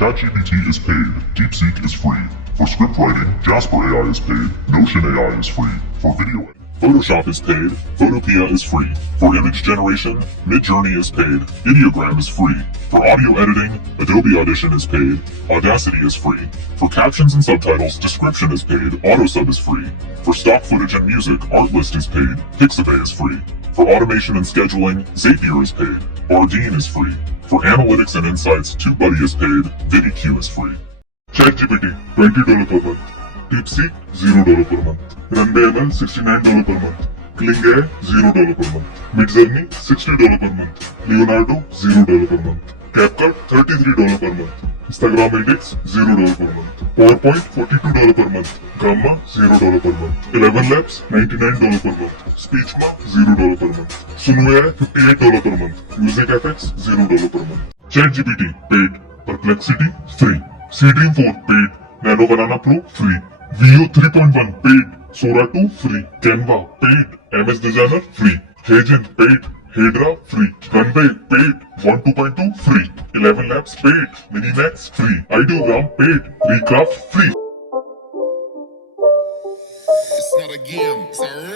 ChatGPT is paid, DeepSeek is free. For script writing, Jasper AI is paid, Notion AI is free. For video Photoshop is paid, Photopea is free. For image generation, Midjourney is paid, Ideogram is free. For audio editing, Adobe Audition is paid, Audacity is free. For captions and subtitles, Description is paid, AutoSub is free. For stock footage and music, Artlist is paid, Pixabay is free. For automation and scheduling, Zapier is paid, Bardeen is free. For analytics and insights, TubeBuddy is paid, VidiQ is free. ChatGPT, $20 per month. DeepSeek, $0 per month. RunBML, $69 per month. Kling AI, $0 per month. Midjourney, $60 per month. Leonardo, $0 per month. CapCut, $33 per month. Instagram Edits, $0 per month. PowerPoint, $42 per month. Gamma, $0 per month. 11 Labs, $99 per month. Speechma, $0 per month. Suno AI, $58 per month. Music FX, $0 per month. ChatGPT, paid. Perplexity, free. C-Dream 4, paid. Nano Banana Pro, free. Veo 3.1, paid. Sora 2, free. Canva, paid. MS Designer, free. Agent, paid. Hydra, free. Runway, paid. 1 2.2, free. 11 Labs, paid. Minimax, free. Ideogram, paid. Recraft, free. It's not a game, it's a